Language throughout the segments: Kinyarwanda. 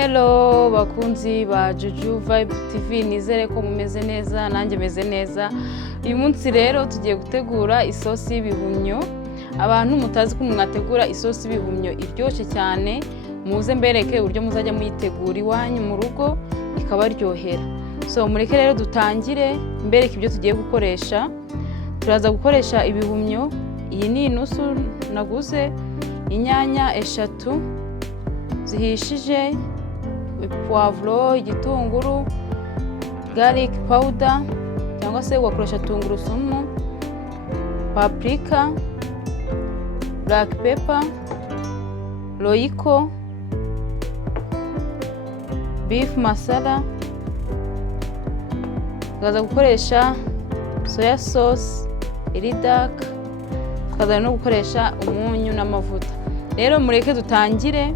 Hello bakunzi ba Juju Vibe TV, nizere ko mumeze neza, nanjye meze neza. Uyu munsi rero tugiye gutegura isosi y'ibihumyo. Abantu mutazi ko mwategura isosi y'ibihumyo iryoshye cyane, muze mbereke uburyo muzajya muyitegura iwanyu mu rugo ikabaryohera. So mureke rero dutangire mbereke ibyo tugiye gukoresha. Turaza gukoresha ibihumyo, iyi ni inusu naguze, inyanya 3 zihishije, poivro, igitunguru, garlic powder cyangwa se ugakoresha tungurusumu, paprika, black pepper, royco, beef masala. Tukaza gukoresha soya sauce iri dark, tukaza no gukoresha umunyu n'amavuta. Rero mureke dutangire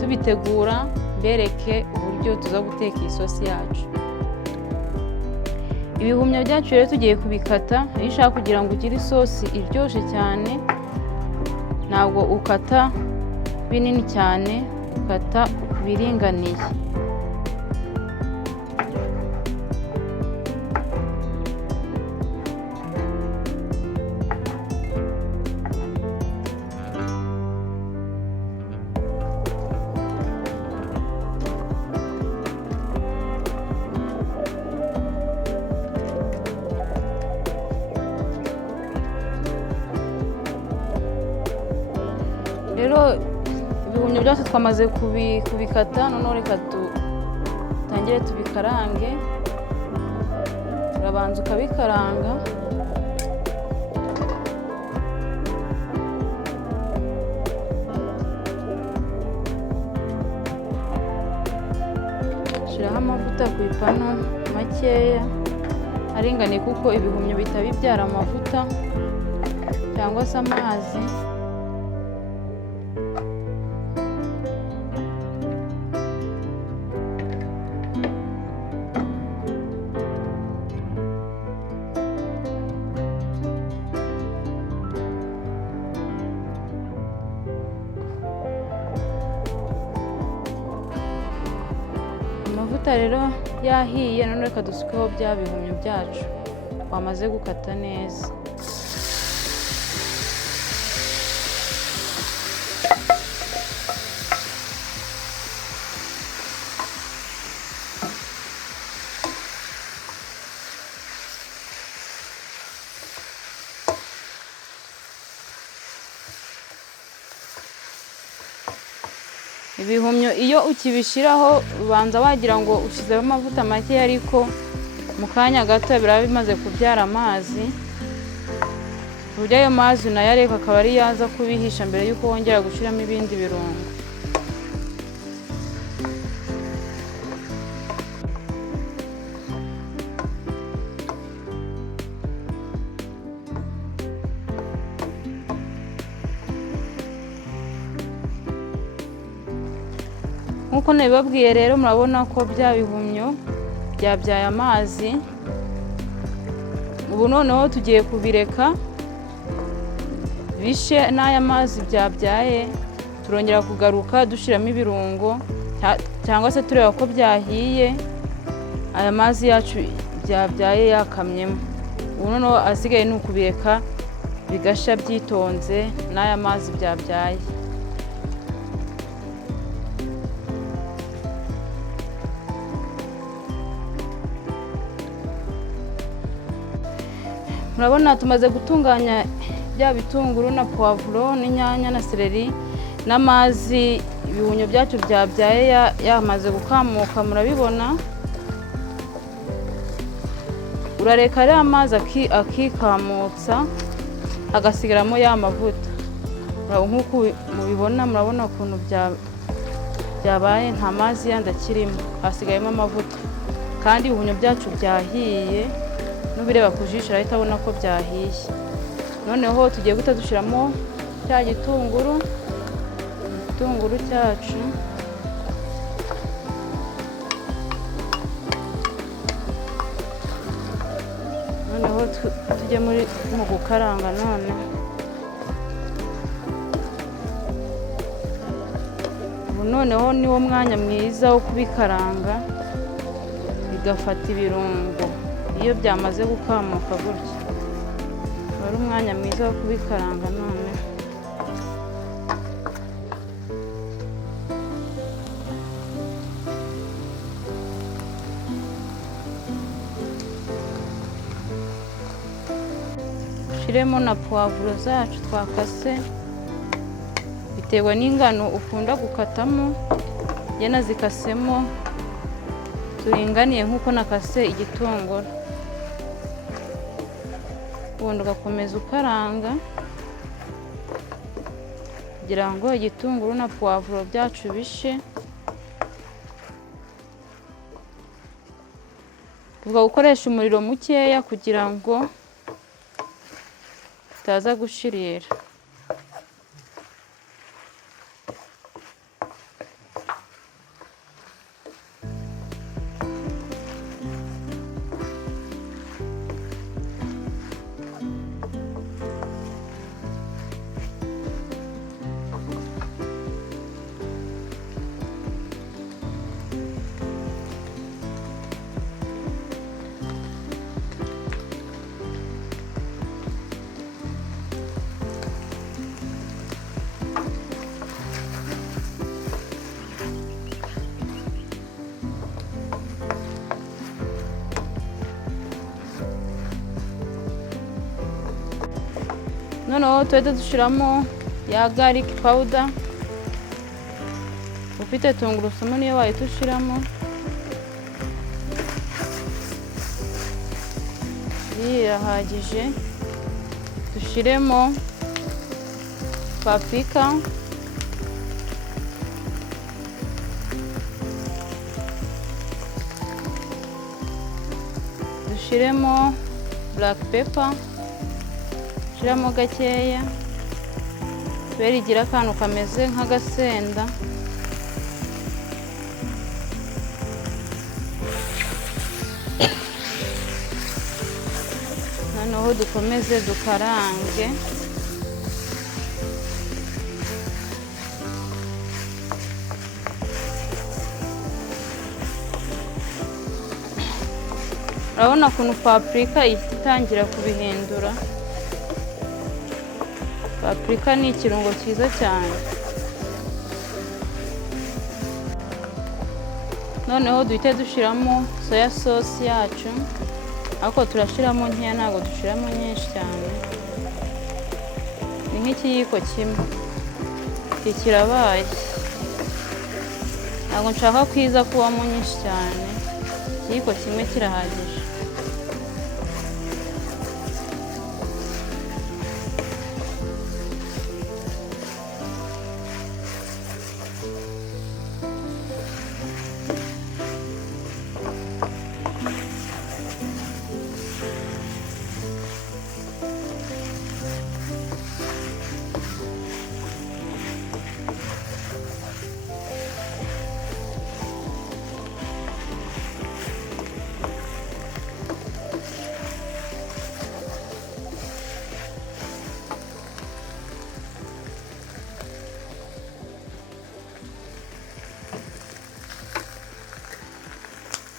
tubitegura, bereke uburyo tuza guteka isosi yacu. Ibihumyo byacu rero tugiye kubikata. Iyo ushaka kugira ngo ugire isosi iryoshye cyane, ntabwo ukata binini cyane, ukata biringaniye. Rero ibihumyo byose twamaze kubikata, none reka dutangire tubikarange. Urabanza ukabikaranga, shiraho amavuta ku ipanu makeya aringaniye, kuko ibihumyo bitaba bibyara amavuta cyangwa se amazi. Amavuta rero yahiye, none reka dusukeho bya bihumyo byacu twamaze gukata neza. Ibihumyo iyo ukibishiraho ubanza wagira ngo ushizeho amavuta make, ariko mu kanya gato biraba bimaze kubyara amazi. Burya ayo mazi unayareka akaba ari yaza kubihisha mbere yuko wongera gushiramo ibindi birungo. Nkuko nabibabwiye rero, murabona ko bya bihumyo byabyaye amazi. Ubu noneho tugiye kubireka bishe n'aya mazi byabyaye, turongera kugaruka dushiramo ibirungo cyangwa se tureba ko byahiye, aya mazi yacu byabyaye yakamyemo. Ubu noneho asigaye ni ukubireka bigasha byitonze n'aya mazi byabyaye. Murabona tumaze gutunganya bya bitunguru na poivro n'inyanya na celery n'amazi. Ibihumyo byacu byabyaye yamaze gukamuka, murabibona. Urareka ari amazi akikamutsa, hagasigaramo ya mavuta. Nkuko mubibona, murabona ukuntu byabaye nta mazi yandi akirimo, hasigayemo amavuta. Kandi ibihumyo byacu byahiye, nubireba ku jisho urahita ubona ko byahiye. Noneho tugiye guhita dushiramo cya gitunguru cyacu. Noneho tujye mu gukaranga. None noneho niwo mwanya mwiza wo kubikaranga bigafata ibirungo. Iyo byamaze gukamuka gutya ari umwanya mwiza wo kubikaranga. None ushiremo na puwavuro zacu twakase, bitewe n'ingano ukunda gukatamo. Njye nazikasemo turinganiye nk'uko nakase igitunguru. Ubundi ugakomeza ukaranga kugira ngo igitunguru na puwavuro byacu bishe. Tuvuga gukoresha umuriro mukeya kugira ngo bitaza gushirira. Noneho tuhita dushiramo ya garlic powder. Ufite tungurusumu niyo wahita ushiramo. Birahagije. Dushiremo paprika, dushiremo black pepper, shiramo gakeya kubera igira akantu kameze nk'agasenda. Noneho dukomeze dukarange. Urabona ukuntu paprika itangira kubihindura. Paprika ni ikirungo cyiza cyane. Noneho duhite dushiramo soya sauce yacu, ariko turashiramo nkeya, ntabwo dushiramo nyinshi cyane. Ni nk'ikiyiko kimwe. Iki kirabaye. Ntabwo nshaka kwiza kubamo nyinshi cyane. Ikiyiko kimwe kirahagije.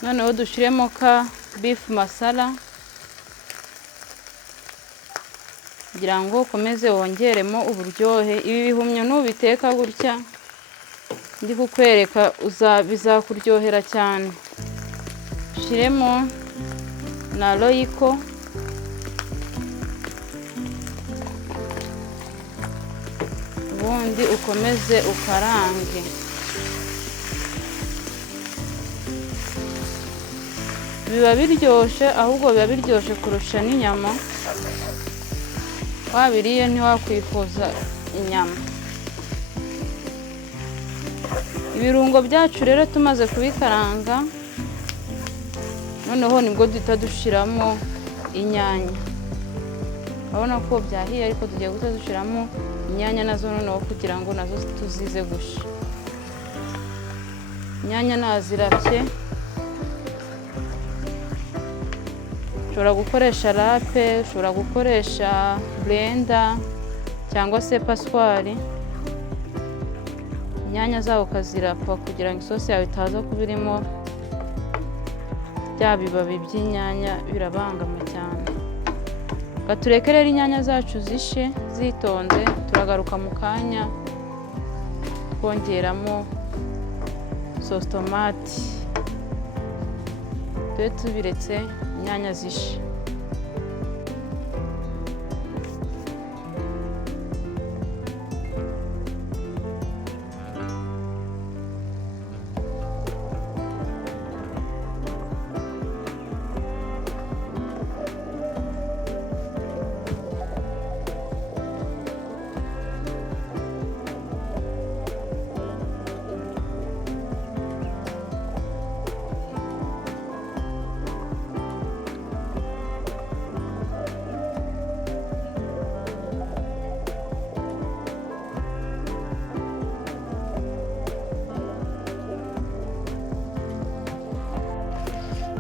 Noneho dushiremo ka beef masala kugira ngo ukomeze wongeremo uburyohe. Ibi bihumyo nubiteka gutya ndi kukwereka bizakuryohera cyane. Dushiremo na royco, ubundi ukomeze ukarange. Biba biryoshe, ahubwo biba biryoshe kurusha n'inyama. Wabiriye ntiwakwifuza inyama. Ibirungo byacu rero tumaze kubikaranga, noneho nibwo duhita dushiramo inyanya. Urabona ko byahiye, ariko tugiye guhita dushiramo inyanya nazo noneho kugira ngo nazo tuzize gusha. Inyanya nazirapye, ushobora gukoresha rape, ushobora gukoresha blender cyangwa se passoire. inyanya zawe ukazirapa kugira ngo isosi yawe itaza kuba irimo bya bibabi by'inyanya birabangama cyane. Tureke rero inyanya zacu zishe zitonze, turagaruka mu kanya twongeramo sosi tomati, tube tubiretse inyanya zishe.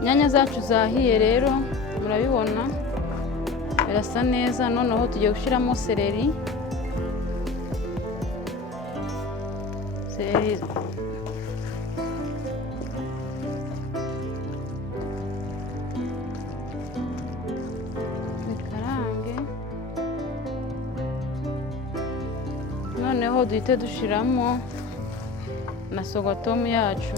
Inyanya zacu zahiye rero, murabibona birasa neza. Noneho tugiye gushyiramo seleri. Bikarange. Noneho duhite dushyiramo na sogotomu yacu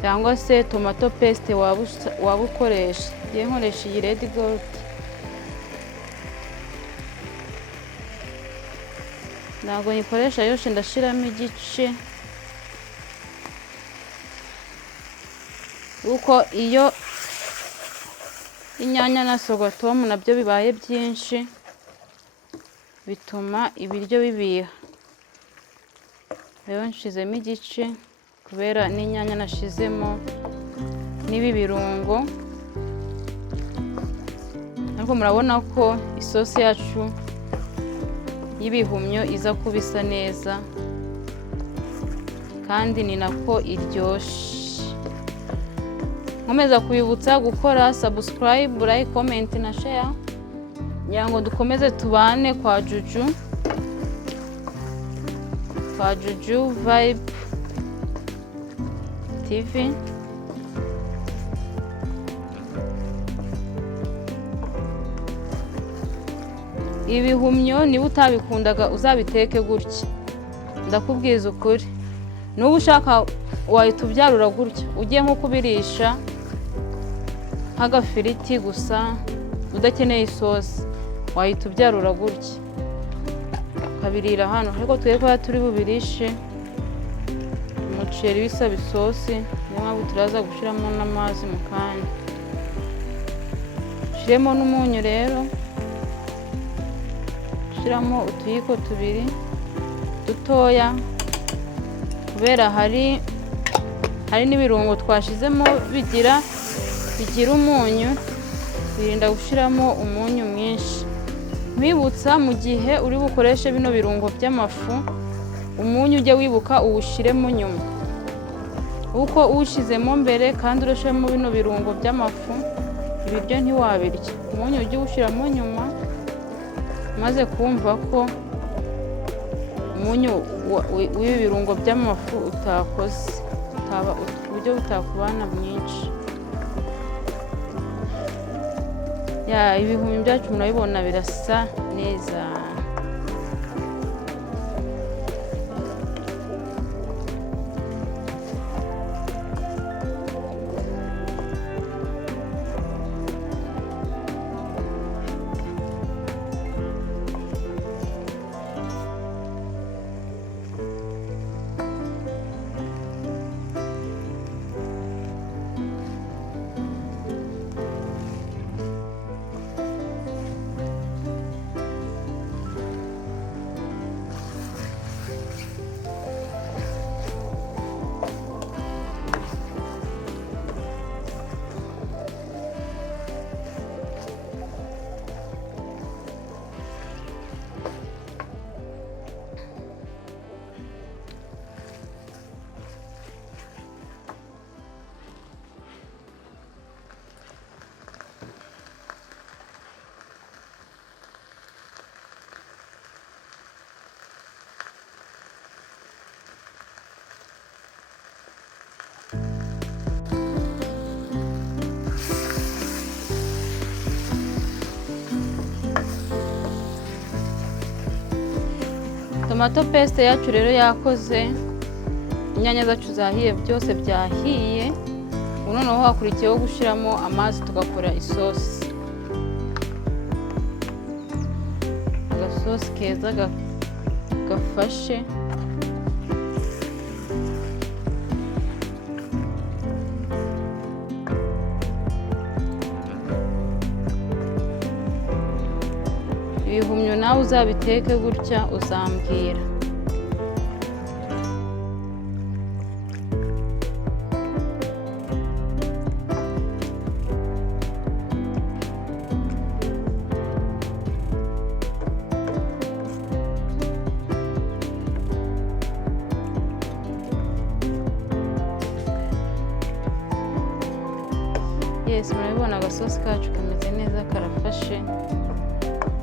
cyangwa se tomato paste waba ukoresha. Ngiye nkoresha iyi Red Gold. Ntabwo nyikoresha yose, ndashyiramo igice, kuko iyo inyanya na sogotomu nabyo bibaye byinshi bituma ibiryo bibiha. Rero nshizemo igice kubera n'inyanya nashizemo n'ibi birungo. Ariko murabona ko isosi yacu y'ibihumyo iza kuba isa neza kandi ni nako iryoshye. Nkomeza kubibutsa gukora subscribe, like, comment na share kugira ngo dukomeze tubane kwa Juju Vibe TV. Ibihumyo niba utabikundaga uzabiteke gutya, ndakubwiza ukuri. Nuba ushaka wahita ubyarura gutya, ugiye nko kubirisha nk'agafiriti gusa udakeneye isosi, wahita ubyarura gutya ukabirira hano. Ariko twebwe turi bubirishe umuceri bisaba isosi, niyo mpamvu turaza gushyiramo n'amazi mu kanya. Shyiremo n'umunyu rero, shyiramo utuyiko tubiri dutoya kubera hari n'ibirungo twashizemo bigira umunyu, birinda gushyiramo umunyu mwinshi. Mwibutsa mu gihe uri bukoreshe bino birungo by'amafu, umunyu ujye wibuka uwushyiremo nyuma, kuko uwushyizemo mbere kandi urashemo bino birungo by'amafu ibiryo ntiwabirya. Umunyu ujye uwushyiramo nyuma, maze kumva ko umunyu w'ibi birungo by'amafu utakoze, uburyo butakubana mwinshi. Ibihumyo byacu murabibona birasa neza. tomato paste yacu rero yakoze, inyanya zacu zahiye, byose byahiye. Noneho hakurikiyeho gushyiramo amazi tugakora isosi, agasosi keza gafashe. Ibihumyo nawe uzabiteke gutya uzambwira. Yes, murabibona agasosi kacu kameze neza, karafashe.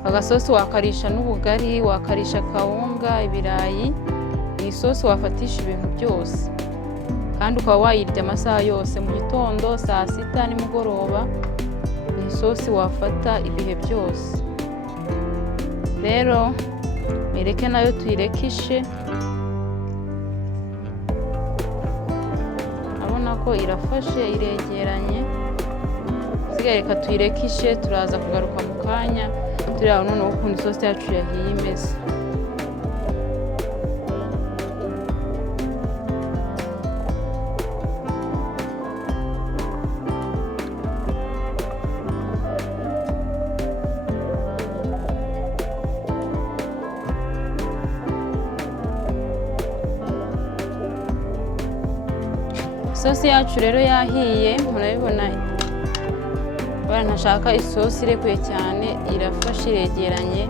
Agasosi wakarisha n'ubugari, wakarisha kawunga, ibirayi. Ni isosi wafatisha ibintu byose kandi ukaba wayirya amasaha yose, mu gitondo, saa sita, nimugoroba. Ni isosi wafata ibihe byose. Rero mireke nayo tuyirekishe. Urabona ko irafashe, iregeranye. Sigaye reka tuyirekishe, turaza kugaruka mu kanya tureba noneho ukuntu isosi yacu yahiye imeze. Isosi yacu rero yahiye, murabibona. Ntashaka isosi irekuye cyane, irafashe, iregeranye.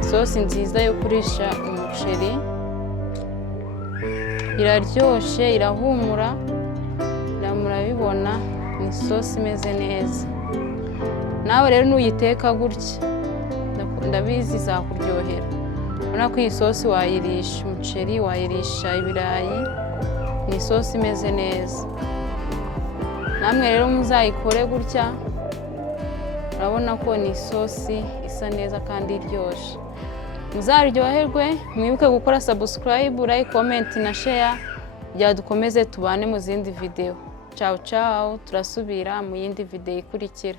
Isosi nziza yo kurisha umuceri, iraryoshe, irahumura. Murabibona ni isosi imeze neza. Nawe rero nuyiteka gutya ndabizi izakuryohera. Urabona ko iyi sosi wayirisha umuceri, wayirisha ibirayi. Ni isosi imeze neza. Namwe rero muzayikore gutya. Urabona ko ni isosi isa neza kandi iryoshye. Muzaryoherwe, mwibuke gukora subscribe, like, comment na share. Dukomeze tubane mu zindi video. Ciao ciao, turasubira mu yindi video ikurikira.